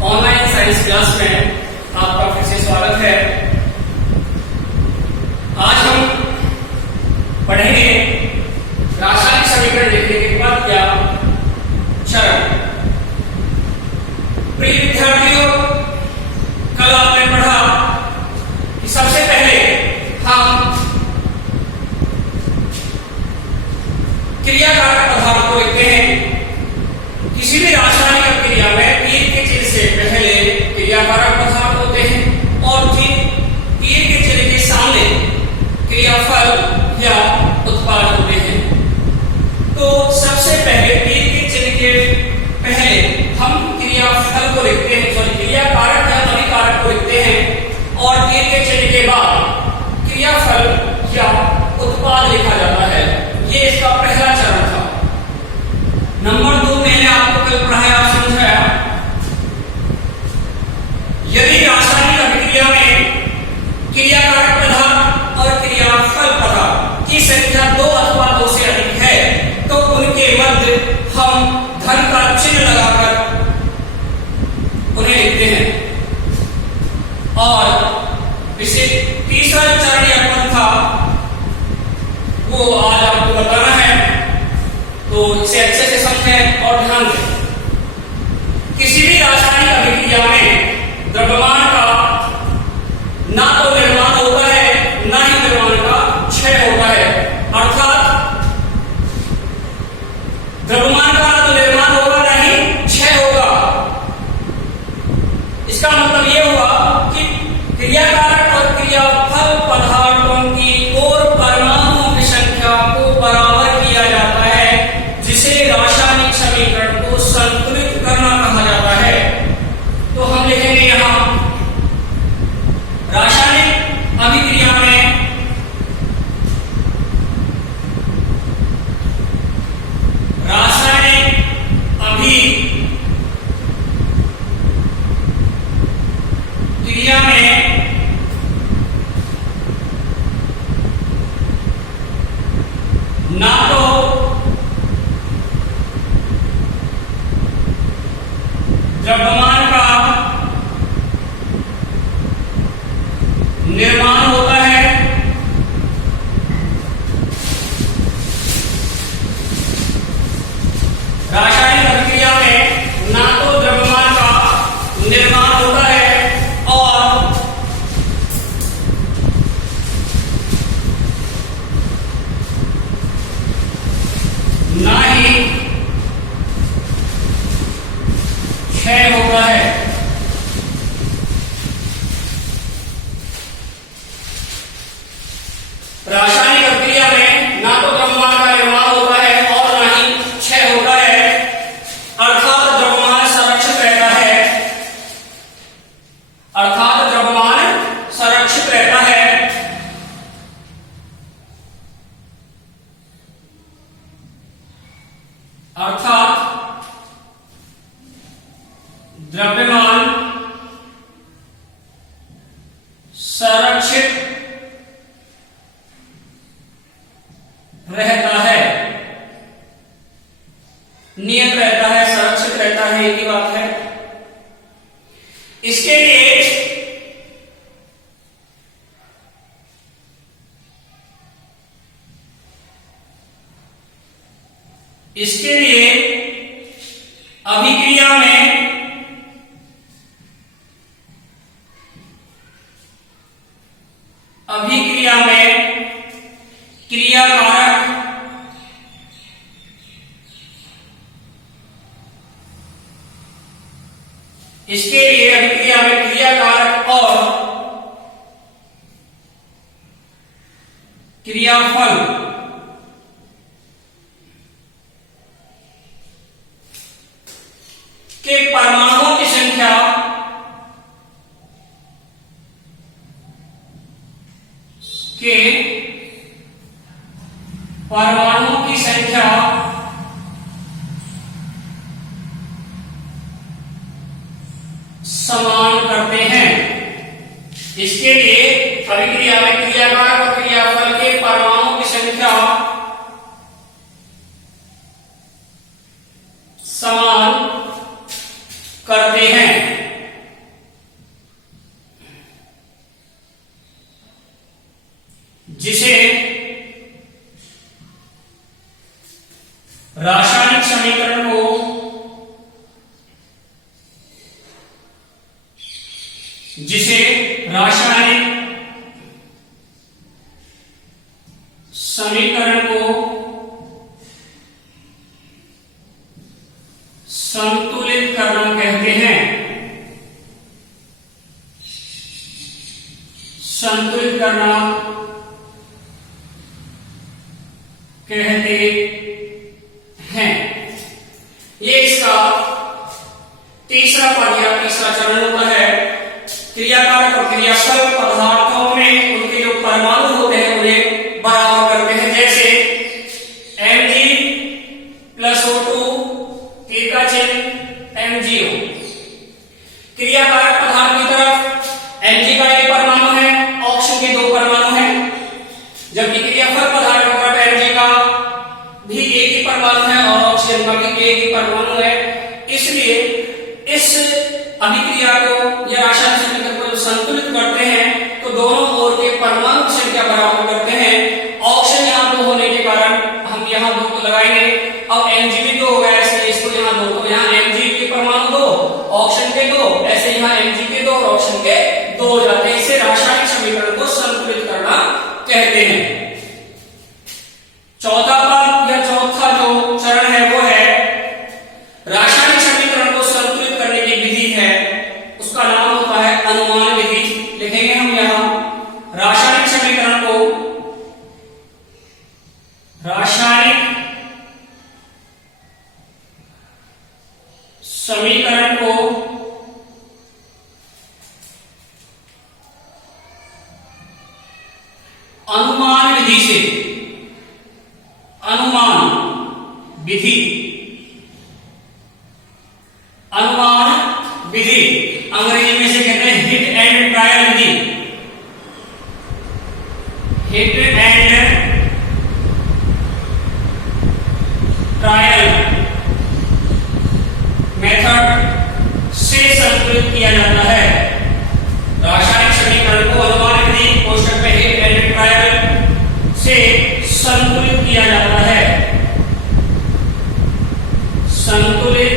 Online science class में आपका फिर से स्वागत है। आज हम पढ़ेंगे रासायनिक समीकरण लिखने के बाद या चरण। प्रिय विद्यार्थियों, कल आपने पढ़ा कि सबसे पहले हम क्रियाकारक पदार्थ को लिखते हैं। किसी भी रासायनिक क्रिया में तीर के चिन्ह से पहले क्रियाकारक पदार्थ होते हैं और फिर तीर के चिन्ह के सामने क्रियाफल या उत्पाद होते हैं। तो सबसे पहले तीर के चिन्ह के पहले हम क्रियाफल को लिखते हैं, सॉरी क्रियाकारक या अभिकारक को लिखते हैं और तीर के चिन्ह के बाद क्रियाफल या उत्पाद लिखा जाता है। ये इसका पहला चरण था। नंबर 2 मैंने आपको कल पढ़ाया, समझाया, यदि रासायनिक अभिक्रिया में क्रियाकारक पदार्थ और क्रियाफल पदार्थ की संख्या 2 अथवा 2 से अधिक है तो उनके मध्य हम धन का चिन्ह लगाकर उन्हें लिखते हैं। और इसे तीसरा चरण या पद था वो आज आपको बताना है, तो इसे अच्छे से समझें और ध्यान दें। किसी भी रासायनिक अभिक्रिया में द्रव्यमान का ना तो निर्माण होता है ना ही द्रव्यमान का क्षय होता है। अर्थात द्रव्यमान का ना तो निर्माण होगा ना ही क्षय होगा। इसका मतलब यह हुआ कि क्रियाकारक और क्रियाफल पदार्थों की ओर परमाणुओं की संख्या को बराबर किया जाता है, जिसे रासायनिक समीकरण को संतुलित करना कहा जाता है। तो हम लिखेंगे यहां रासायनिक अभिक्रिया में रासायनिक अभिक्रिया में ना तो द्रव्यमान का निर्माण होता है रासायनिक अभिक्रिया में ना तो द्रव्यमान का निर्माण होता है और ना ही क्षय होता है। रासायनिक अभिक्रिया में ना तो द्रव्यमान का निर्माण होता है और ना ही क्षय होता है। अर्थात द्रव्यमान संरक्षित रहता है। अर्थात द्रव्यमान संरक्षित रहता है। अर्थात द्रव्यमान संरक्षित रहता है, नियत रहता है, संरक्षित रहता है, एक ही बात है। इसके लिए अभिक्रिया में क्रियाकारक इसके लिए अभिक्रिया में क्रियाकारक और क्रियाफल के परमाणुओं की संख्या समान करते हैं। इसके लिए अभिक्रिया में क्रियाकारक और क्रियाफल के परमाणुओं की संख्या समान करते हैं। जिसे रासायनिक समीकरण को संतुलित करना कहते हैं। संतुलित करना कहते हैं। ये इसका तीसरा पद या तीसरा चरण होता है। क्रियाकारक और क्रियाफल पदार्थों में उनके जो परमाणु होते हैं उन्हें बराबर करते हैं। जैसे Mg+O2 तीर का चिन्ह MgO। क्रियाकारक पदार्थ की तरफ Mg का एक परमाणु है, ऑक्सीजन के दो परमाणु हैं, जबकि क्रियाफल पदार्थ की तरफ Mg का भी एक ही परमाणु है और ऑक्सीजन का भी एक ही परमाणु है। इसलिए इस अभिक्रिया को या रासायनिक समीकरण को संतुलित करते हैं तो दोनों ओर के परमाणु की संख्या बराबर करते हैं। ऑक्सीजन यहाँ दो होने के कारण हम यहाँ दो को लगाएंगे। अब Mg भी दो हो गया, इसलिए इसको यहाँ दो, तो यहाँ Mg के परमाणु दो, ऑक्सीजन के दो, ऐसे यहाँ Mg के दो और ऑक्सीजन के दो हो जाते हैं। इसे रासायनिक समीकरण को संतुलित करना कहते हैं। चौथा पद या चौथा जो चरण है वो है रासायनिक समीकरण को संतुलित करने की विधि है, उसका नाम होता है अनुमान विधि। लिखेंगे हम यहां रासायनिक समीकरण को अनुमान विधि से, अनुमान विधि, अनुमान विधि अंग्रेजी में से कहते हैं hit and trial Vidhi. Hit and trial method से संतुलित किया जाता है। रासायनिक समीकरण को अनुमान विधि कोष्टक में हिट एंड ट्रायल से संतुलित किया जाता है। संतुलित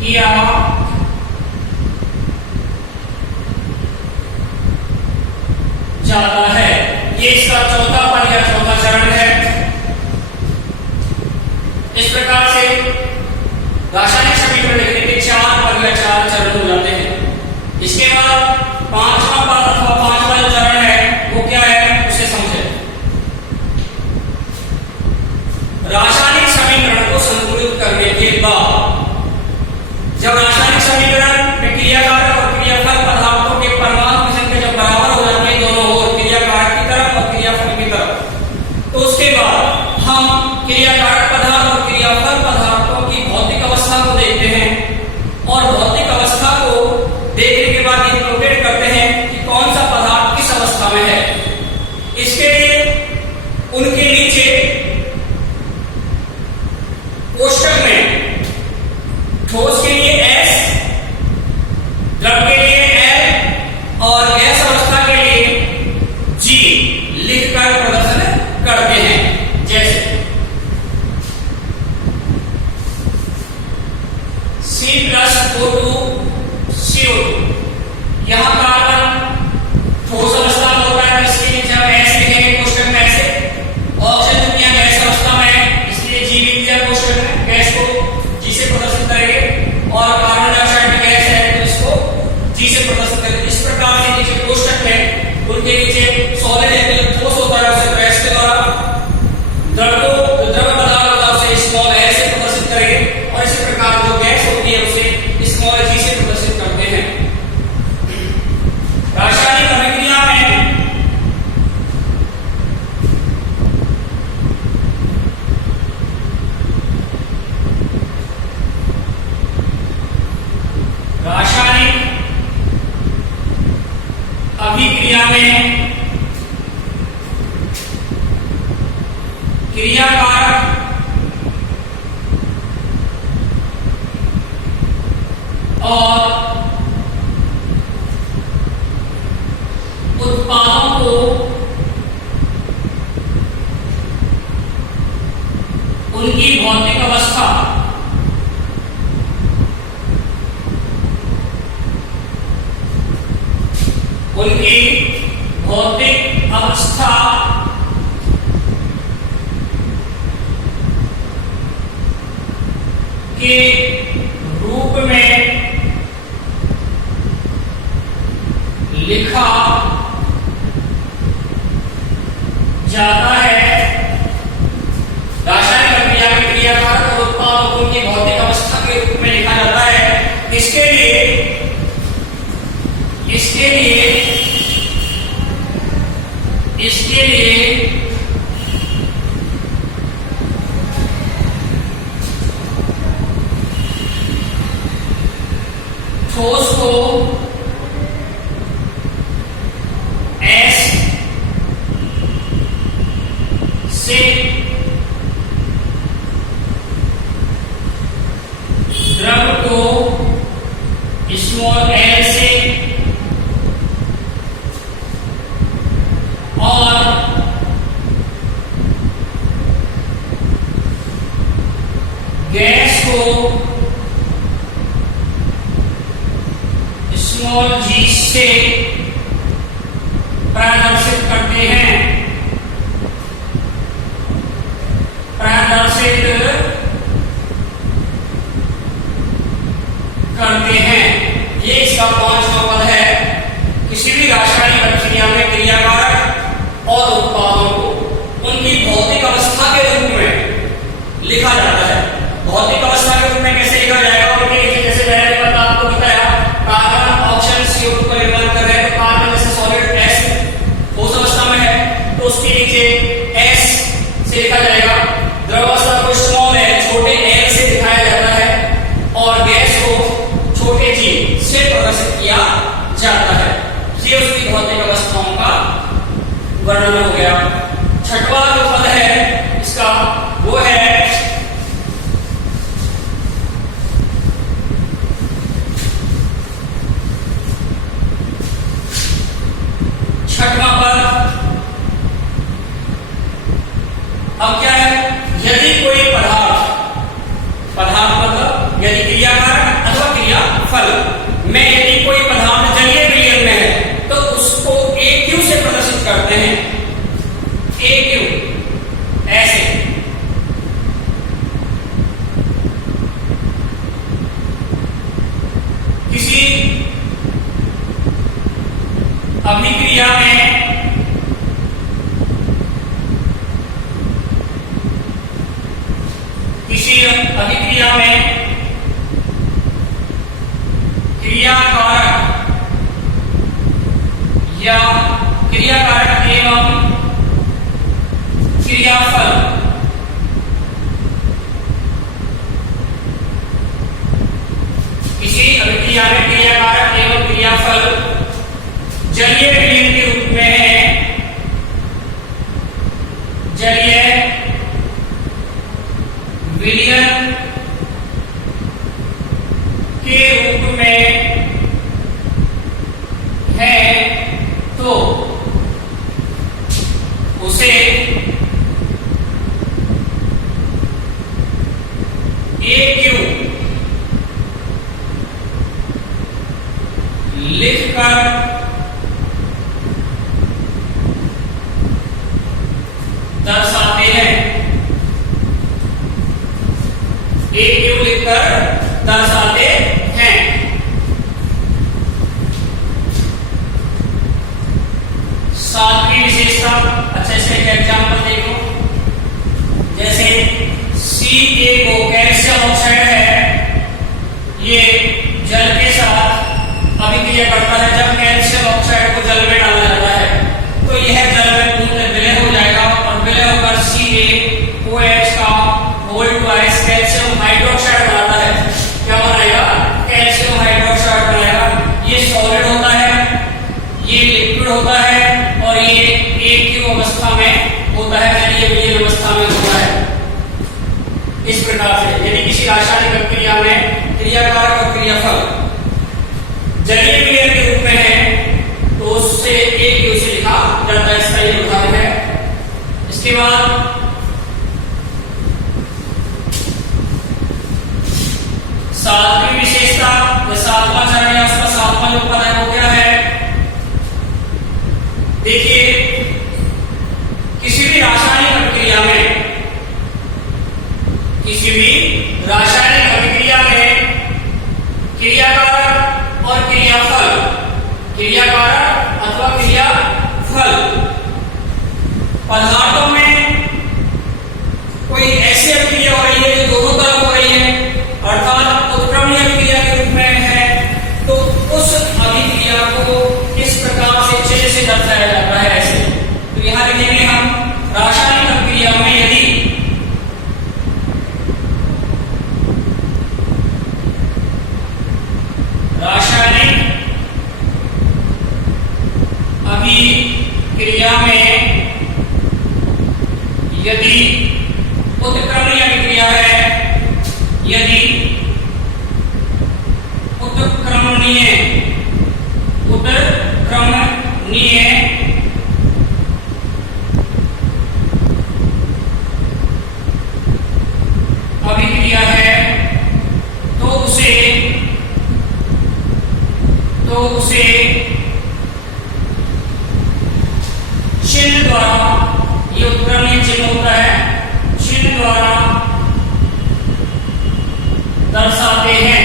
किया जाता है। ये इसका चौथा पद या चौथा चरण है। इस प्रकार से रासायनिक समीकरण लिखने के चार पद या चार चरण हो जाते हैं। इसके बाद पांचवा पद अथवा पांचवा जो चरण है वो क्या है उसे समझे। रासायनिक समीकरण को संतुलित करने के बाद जब रासायनिक समीकरण में क्रियाकारक और क्रियाफल पदार्थों के परमाणु की संख्या जब बराबर हो जाती है दोनों ओर, क्रियाकारक की तरफ और क्रियाफल की तरफ, तो उसके बाद हम क्रियाकारक पदार्थ और क्रियाफल पदार्थों की भौतिक अवस्था को देखते हैं और भौतिक अवस्था को देखने के बाद इंटरप्रेट करते हैं कि कौन सा पदार्थ किस अवस्था में है। इसके लिए उनके नीचे कोष्टक में ठोस के लिए S, द्रव के लिए L और गैस अवस्था के लिए G लिखकर प्रदर्शन करते हैं। जैसे C+O2 CO2, यहां कार्बन ठोस अवस्था में होता है, इसके नीचे हम S लिखेंगे कोष्टक में ऐसे। ऑक्सीजन दुनिया गैस अवस्था में है, इसलिए G लिख दिया कोष्टक में, गैस को G से प्रदर्शित करेंगे। और कार्बन डाइऑक्साइड में गैस है तो इसको G से प्रदर्शित करेंगे। इस प्रकार से नीचे कोष्टक है, उनके नीचे सॉलिड है, ठोस होता है उसे गैस के द्वारा, द्रव को द्रव पदार्थ होता है उसे स्मॉल a से प्रदर्शित करेंगे और इसी प्रकार जो गैस होती है उसे स्मॉल g से प्रदर्शित करते हैं। रासायनिक अभिक्रिया में रासायनिक अभिक्रिया में क्रियाकारक और उत्पादों को उनकी भौतिक अवस्था उनकी भौतिक अवस्था के रूप में लिखा जाता है। रासायनिक अभिक्रिया में क्रियाकारक और उत्पादक उनकी भौतिक अवस्था के रूप में लिखा जाता है। इसके लिए ठोस को S से द्रव को स्मॉल l से और गैस को स्मॉल g से प्रदर्शित करते हैं। ये इसका 5वां पद है। किसी भी रासायनिक अभिक्रिया में क्रियाकारक और उत्पादों को उनकी भौतिक अवस्था के रूप में लिखा जाता है। भौतिक अवस्था के रूप में कैसे लिखा जाएगा? जैसे मैंने आपको बताया, कार्बन ऑक्सीजन CO2 का निर्माण कर रहे हैं, तो कार्बन जैसे सॉलिड S ठोस अवस्था में है तो उसके नीचे S से लिखा जाएगा। द्रव अवस्था को स्मॉल l छोटे l से दिखाया जाता है और गैस को छोटे g से प्रदर्शित किया जाता है। ये उसकी भौतिक अवस्थाओं का वर्णन हो गया। छठवां जो पद है इसका वो है छठवां पद। अब क्या है? यदि कोई पदार्थ मतलब यदि क्रियाकारक अथवा क्रियाफल में यदि कोई पदार्थ जलीय विलयन में है तो उसको AQ से प्रदर्शित करते हैं। AQ ऐसे किसी अभिक्रिया में क्रियाकारक या क्रियाकारक एवं क्रियाफल किसी अभिक्रिया में क्रियाकारक एवं क्रियाफल जलीय विलयन के रूप में है। जलीय विलयन के रूप में है तो उसे AQ लिखकर दर्शाते हैं। AQ लिखकर दर्शाते हैं। सातवीं विशेषता, अच्छा इसका एक एग्जाम्पल देखो। जैसे CaO कैल्शियम ऑक्साइड है, ये जल के साथ अभिक्रिया करता है। जब कैल्शियम ऑक्साइड को जल में डाला जाता है तो यह जल में विलय हो जाएगा और विलय होकर CaOH का होल्ड ट्वाइस कैल्शियम हाइड्रोक्साइड बनाता है। क्या बनाएगा? कैल्शियम हाइड्रोक्साइड बनाएगा। ये सॉलिड होता है, ये लिक्विड होता है और ये AQ अवस्था में होता है, जलीय विलयन अवस्था में होता है। इस प्रकार से यदि किसी रासायनिक अभिक्रिया में क्रियाकारक और क्रियाफल जलीय विलयन के रूप में है तो उससे AQ से लिखा जाता है। इसका ये उदाहरण है। इसके बाद सातवीं विशेषता, सातवां चरण है, उसका सातवां जो पद है वो क्या है? और क्रियाफल, क्रियाकारक अथवा क्रियाफल। पदार्थों में कोई ऐसी अभिक्रिया हो रही है जो दोनों तरफ हो रही है, अर्थात उत्क्रमणीय अभिक्रिया के रूप में है, तो उस अभिक्रिया को इस प्रकार से चिन्ह से दर्शाया जाता है ऐसे। तो यहां लिखेंगे हम रासायनिक अभिक्रिया में यदि रासायनिक अभिक्रिया में यदि उत्क्रमणीय अभिक्रिया है, यदि उत्क्रमणीय अभिक्रिया है तो उसे चिन्ह द्वारा, ये उत्क्रमणीय चिन्ह होता है, चिन्ह द्वारा दर्शाते हैं।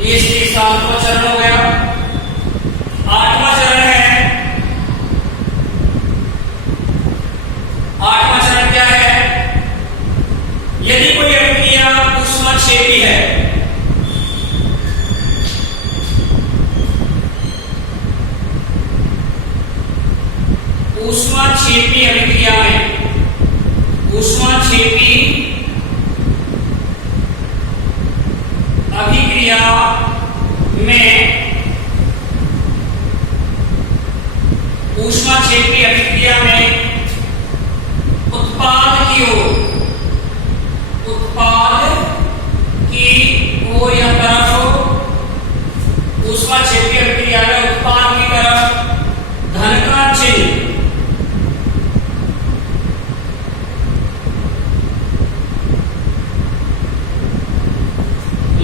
ये इसके 7वां चरण हो गया। 8वां चरण है, 8वां चरण क्या है? यदि कोई अभिक्रिया ऊष्माक्षेपी है, ऊष्माक्षेपी अभिक्रिया में, ऊष्माक्षेपी अभिक्रिया में, ऊष्माक्षेपी अभिक्रिया में उत्पाद की ओर या तरफ हो, ऊष्माक्षेपी अभिक्रिया में उत्पाद की तरफ धन का चिन्ह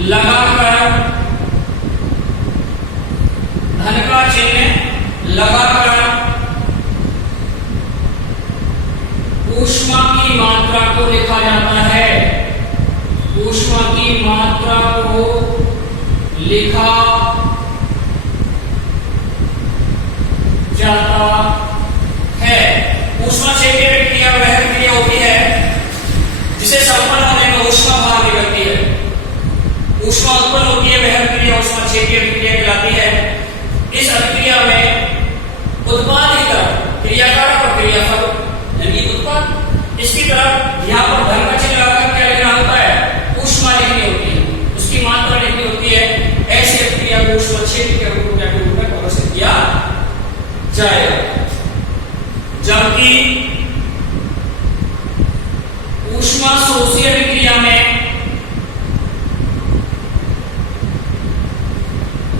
लगाकर, धन का चिन्ह लगाकर ऊष्मा की मात्रा को लिखा जाता है, ऊष्मा की मात्रा को लिखा जाता है। ऊष्माक्षेपी अभिक्रिया वह अभिक्रिया होती है जिसे संपन्न होने में ऊष्मा बाहर निकलती है, ऊष्मा उत्पन्न होती है, वह अभिक्रिया ऊष्माक्षेपी अभिक्रिया कहलाती है। इस अभिक्रिया में उत्पाद की तरफ क्रियाकारक और क्रियाफल यानी उत्पाद, इसकी तरफ यहाँ पर धन का चिन्ह लगाकर क्या लिखना होता है? ऊष्मा लिखनी होती है, उसकी मात्रा लिखनी होती है। ऐसी अभिक्रिया को ऊष्माक्षेपी के रूप में प्रदर्शित किया जाएगा। जबकि ऊष्मा शोषी अभिक्रिया में,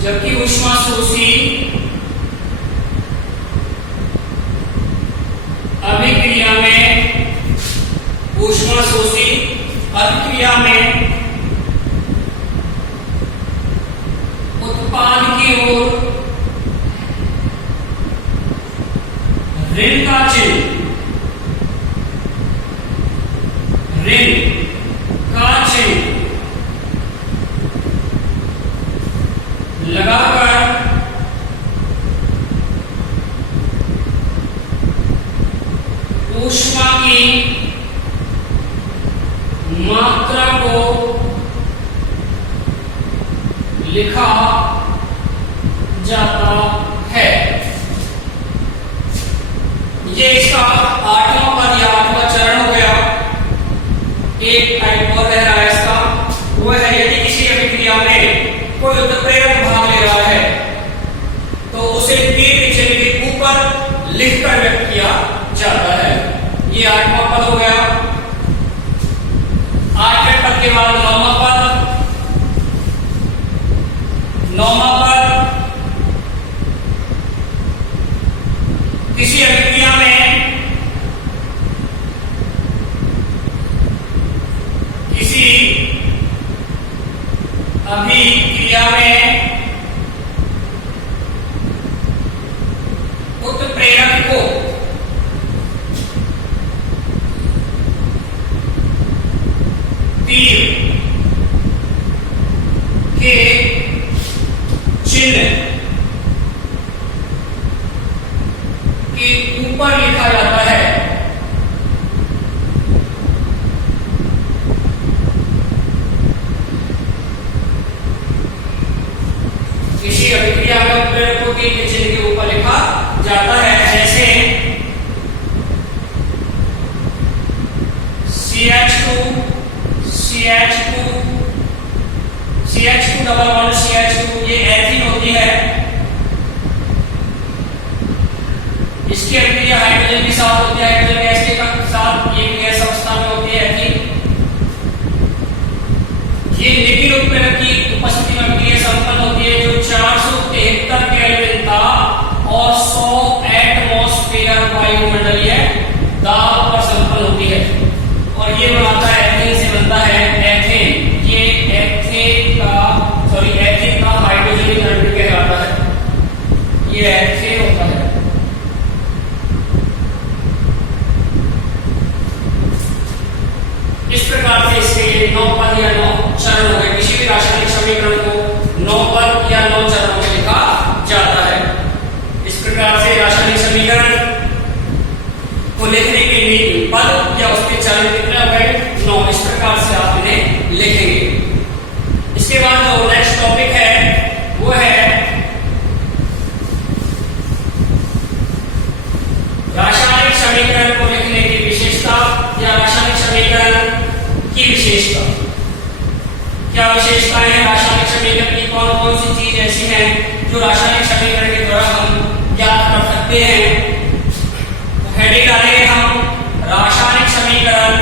जबकि ऊष्मा शोषी अभिक्रिया में, ऊष्मा शोषी अभिक्रिया में उत्पाद की ओर ऋण का चिन्ह, ऋण का चिन्ह लगाकर ऊष्मा की मात्रा को लिखा जाता है। ये इसका 8वां पद या 8वां चरण हो गया। एक टाइप और रह रहा है इसका, वो है यदि किसी अभिक्रिया में कोई उत्प्रेरक भाग ले रहा है तो उसे तीर चिन्ह के ऊपर लिखकर व्यक्त किया जाता है। ये 8वां पद हो गया। 8वें पद के बाद 9वां पद, 9वां पद किसी अभिक्रिया में, किसी अभिक्रिया में उत्प्रेरक को तीर के चिन्ह के ऊपर लिखा जाता है। किसी अभिक्रिया में उत्प्रेरक को तीर के चिन्ह के ऊपर लिखा जाता है, जैसे CH2 डबल बॉन्ड CH2, ये एथीन होती है। इसकी अभिक्रिया हाइड्रोजन के साथ होती है, हाइड्रोजन गैस के साथ, ये गैस अवस्था में होती है एथीन। ये लिपिड उत्प्रेरक की उपस्थिति में अभिक्रिया संपन्न होती है, जो 473 केल्विन ताप और 100 एटमॉस्फेयर वायुमंडलीय दाब पर संपन्न होती है, और ये बनाता है एथेन से बनता है एथेन। ये एथेन का हाइड्रोजन एटम कहलाता है, ये एथेन होता है। इस प्रकार से इसके 9 पद या 9 चरण हो गए। किसी भी रासायनिक समीकरण को 9 पद या 9 चरणों में लिखा जाता है। इस प्रकार से रासायनिक समीकरण को लिखने के लिए पद या उसके चरण कितने हो गए? 9। इस प्रकार से आप इन्हें लिखेंगे। इसके बाद जो नेक्स्ट टॉपिक है वो है रासायनिक समीकरण को लिखने की विशेषता या रासायनिक समीकरण की विशेषता। क्या विशेषताएं हैं रासायनिक समीकरण की? कौन कौन सी चीज ऐसी हैं जो रासायनिक समीकरण के द्वारा हम ज्ञात कर सकते हैं? हेडिंग डालेंगे हम रासायनिक समीकरण,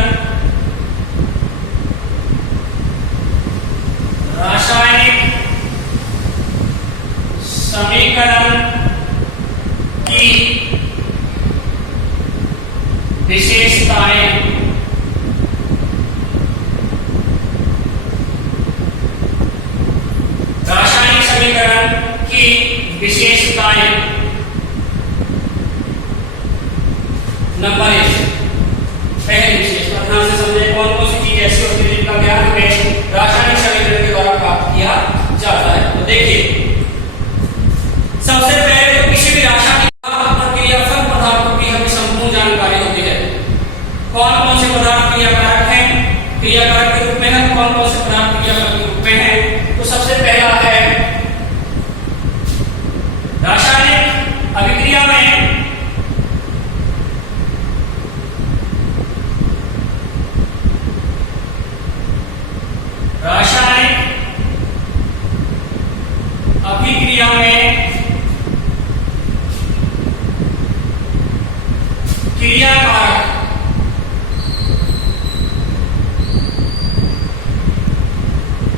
रासायनिक समीकरण की विशेषताएं। रासायनिक समीकरण की विशेषताएं। नंबर 1, पहली विशेषता, ध्यान से समझे कौन कौन सी चीज ऐसी होती है जिनका ज्ञान हमें रासायनिक समीकरण के द्वारा प्राप्त किया जाता है। तो देखिए, सबसे पहले तो किसी भी रासायनिक क्रियाफल पदार्थों की हमें संपूर्ण जानकारी होती है। कौन कौन से पदार्थ क्रियाकारक हैं, क्रियाकारक के रूप में है, कौन कौन से पदार्थ क्रियाकारक के रूप में है। तो सबसे पहला है रासायनिक अभिक्रिया में क्रियाकारक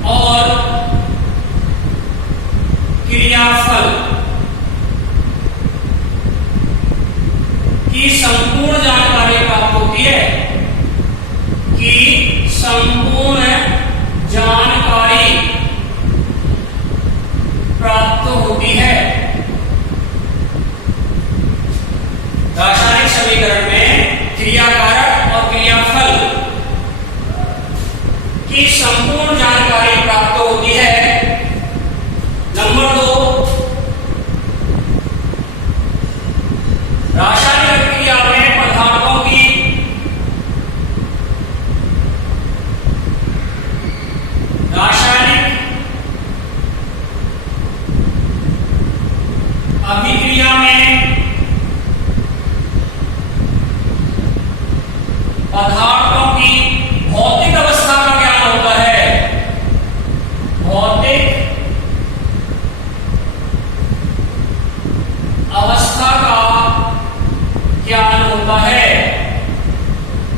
और क्रियाफल की संपूर्ण जानकारी प्राप्त होती है, कि संपूर्ण जानकारी प्राप्त होती है। रासायनिक समीकरण में क्रियाकारक और क्रियाफल की संपूर्ण जानकारी प्राप्त होती है। नंबर 2, रासायनिक अभिक्रिया में पदार्थों की रासायनिक अभिक्रिया में पदार्थों की भौतिक अवस्था का ज्ञान होता है। भौतिक अवस्था का ज्ञान होता है।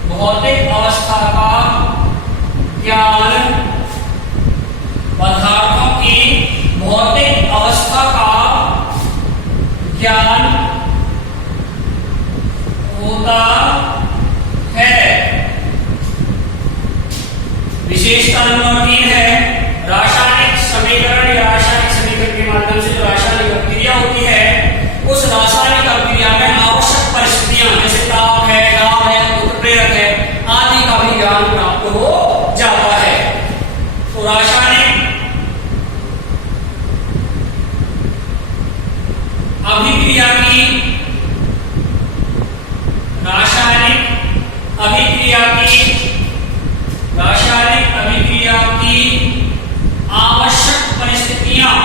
भौतिक अवस्था का ज्ञान, पदार्थों की भौतिक अवस्था का ज्ञान होता है। विशेषता नंबर 3 है रासायनिक समीकरण या रासायनिक समीकरण के माध्यम से जो रासायनिक अभिक्रिया होती है, उस रासायनिक अभिक्रिया में आवश्यक परिस्थितियां जैसे ताप है, दाब है, उत्प्रेरक है आदि का भी ज्ञान प्राप्त हो जाता है। रासायनिक अभिक्रिया की आवश्यक परिस्थितियां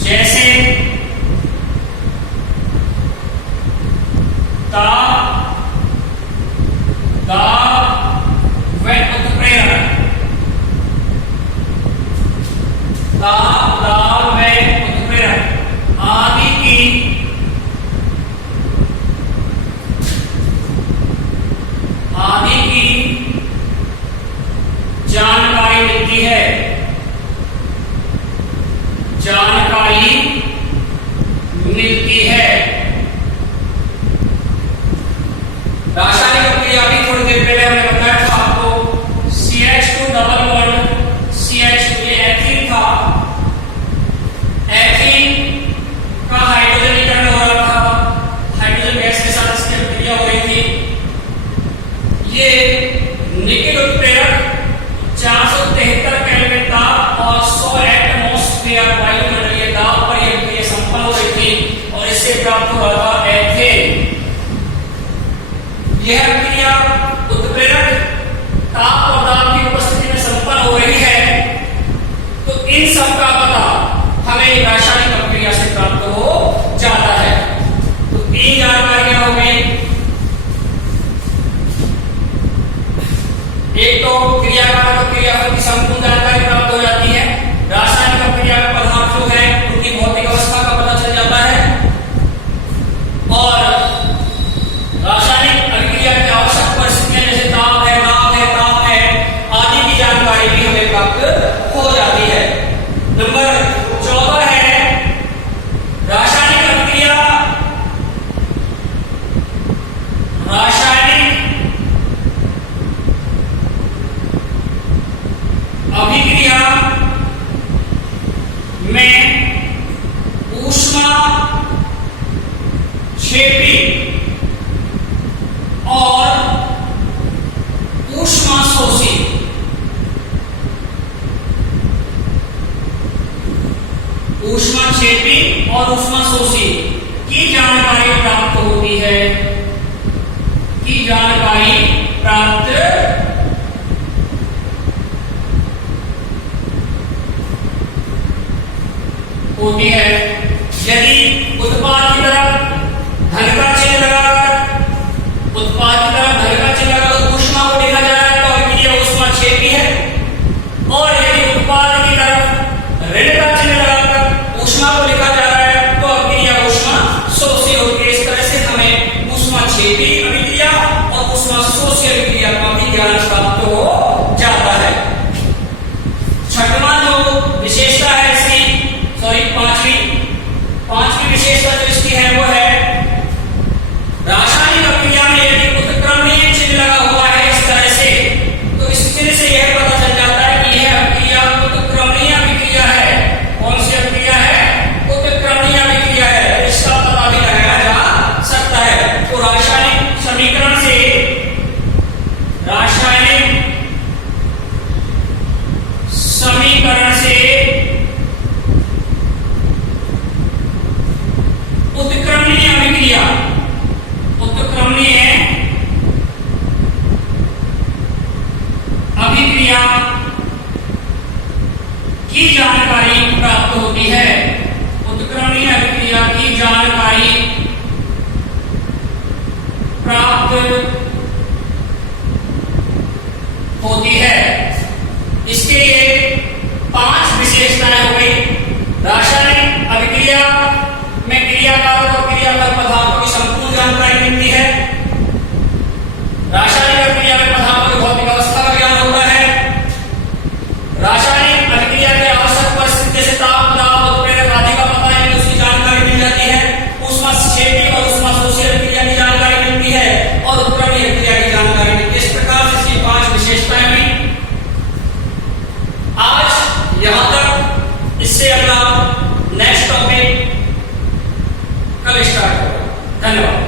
जैसे ताप, दाब व उत्प्रेरण, आदि की जानकारी मिलती है। रासायनिक अभिक्रिया भी थोड़ी देर पहले हमने बताया था आपको, CH2 डबल बॉन्ड CH, ये एथीन था। एथीन का हाइड्रोजनीकरण हो रहा था, हाइड्रोजन गैस के साथ इसकी अभिक्रिया हो रही थी। ये निकेल उत्प्रेरक 473 केल्विन ताप और 100 एटमॉस्फेयर वायुमंडलीय दाब पर यह अभिक्रिया संपन्न हो रही थी और इससे प्राप्त हो रहा था एथेन। यह अभिक्रिया उत्प्रेरक ताप और दाब की उपस्थिति में संपन्न हो रही है। तो इन सब का पता हमें रासायनिक अभिक्रिया से प्राप्त हो जाता है। तो तीन जानकारियां हो गई, एक तो क्रियाकारक और क्रियाफल की संपूर्ण जानकारी प्राप्त हो जाती है। रासायनिक अभिक्रिया में पदार्थ जो है उनकी भौतिक अवस्था का पता चल जाता है और रासायनिक अभिक्रिया की आवश्यक परिस्थितियां जैसे ताप है, दाब है, ताप है आदि की जानकारी भी हमें प्राप्त हो जाती है। नंबर 14 है रासायनिक अभिक्रिया में ऊष्मा क्षेपी और ऊष्मा शोषी की जानकारी प्राप्त होती है, यदि उत्पाद की तरफ धन का चिन्ह लगाकर ऊष्मा को देखा जाए तो अभिक्रिया ऊष्मा क्षेपी है और यदि उत्पाद की तरफ ऋण का चिन्ह लगाकर ऊष्मा को लिखा जा रहा है तो अभिक्रिया ऊष्मा शोषी होती है। इस तरह से हमें ऊष्मा क्षेपी अभिक्रिया और ऊष्मा शोषी अभिक्रिया का भी ज्ञान प्राप्त हो जाता है। छठवां जो विशेषता है इसकी, पांचवी विशेषता जो इसकी है वो है रासायनिक अभिक्रिया में यदि उत्क्रमणीय चिन्ह लगा हुआ है इस तरह से, तो इस चिन्ह से यह पता चल जाता है कि यह अभिक्रिया उत्क्रमणीय अभिक्रिया है। कौन सी अभिक्रिया है? उत्क्रमणीय अभिक्रिया है। इसका पता भी लगाया जा सकता है। तो रासायनिक समीकरण से उत्क्रमणीय अभिक्रिया की जानकारी प्राप्त होती है। उत्क्रमणीय अभिक्रिया की जानकारी प्राप्त होती है। इसके लिए 5 विशेषताएं हो गई। रासायनिक अभिक्रिया में क्रियाकारक और क्रियाफल पदार्थ